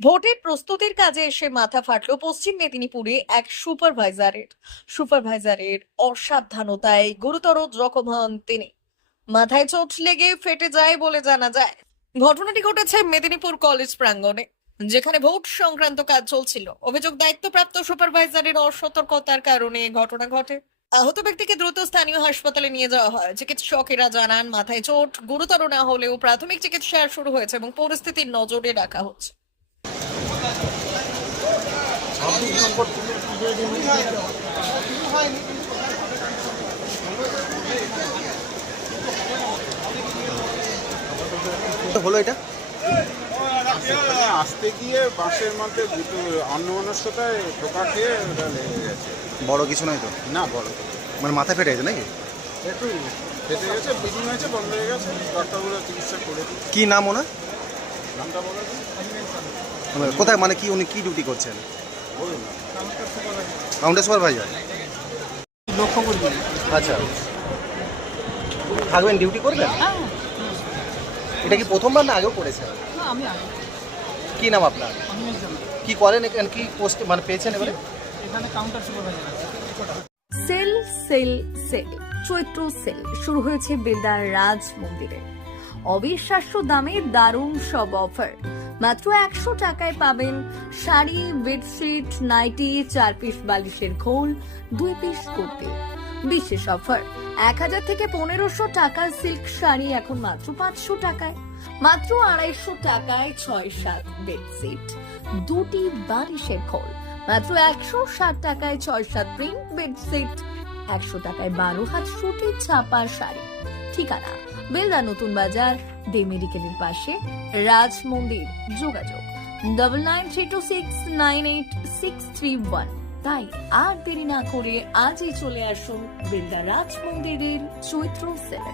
ভোটের প্রস্তুতির কাজে এসে মাথা ফাটলো পশ্চিম মেদিনীপুরে এক সুপারভাইজারের অসাবধানতায় গুরুতর জখম হন তিনি। মাথায় চোট লেগে ফেটে যায় বলে জানা যায়। ঘটনাটি ঘটেছে মেদিনীপুর কলেজ প্রাঙ্গণে, যেখানে ভোট সংক্রান্ত কাজ চলছিল। অভিযোগ, দায়িত্বপ্রাপ্ত সুপারভাইজারের অসতর্কতার কারণে ঘটনা ঘটে। আহত ব্যক্তিকে দ্রুত স্থানীয় হাসপাতালে নিয়ে যাওয়া হয়। চিকিৎসকেরা জানান, মাথায় চোট গুরুতর না হলেও প্রাথমিক চিকিৎসা শুরু হয়েছে এবং পরিস্থিতির নজরে রাখা হচ্ছে। হলো এটা? আসতে গিয়ে বাসের মধ্যে দুটো অন্যমনস্কতায় টোকা খেয়ে ওটা লেগে গেছে। বড় কিছু নয় তো? না বড়, মানে মাথা ফেটে গেছে নাকি? একটু ফেটে গেছে, ব্লিডিং হয়েছে, বন্ধ হয়ে গেছে। ডাক্তারগুলো চিকিৎসা করে দিচ্ছে। কি নাম ওনার? নামটা বলে দিন। মানে কোথায়, মানে কি উনি কি ডিউটি করছেন? বলুন না। Counter supervisor. লক্ষ্য করবি। আচ্ছা, থাকবেন, ডিউটি করবেন? এটা কি প্রথমবার না আগেও করেছেন? না, আমি আগে কি নাম আপনার? আমি একজন কি করেন এখানে, কি পোস্ট মানে পেয়েছেন এবারে? এখানে কাউন্টার সুপারভাইজার আছে। সেল সেল সেল চৈত্র সেল শুরু হয়েছে বেলদার রাজ মন্দিরে। অবিশ্বাস্য দামে দারুণ সব অফার। মাত্র 100 টাকায় পাবেন শাড়ি, বেডশিট, নাইটি, 4 পিস বালিশের খোল, 2 পিস কুর্তি। বিশেষ অফার, 1000 থেকে 1500 টাকার সিল্ক শাড়ি এখন মাত্র 500 টাকায়। মাত্র 250 টাকায় 6-7 বেডশিট, 2টি বালিশের খোল। মাত্র 160 টাকায় 6-7 প্রিন্ট বেডশিট, 100 টাকায় 12 হাত সুতি ছাপা শাড়ি। ঠিকানা বেলদা নতুন বাজার, ডে মেডিকেলের পাশে, রাজ মন্দির। যোগাযোগ 9932698631। তাই আর দেরি না করে আজই চলে আসুন বেলদা রাজ মন্দিরের চৈত্র সেলে।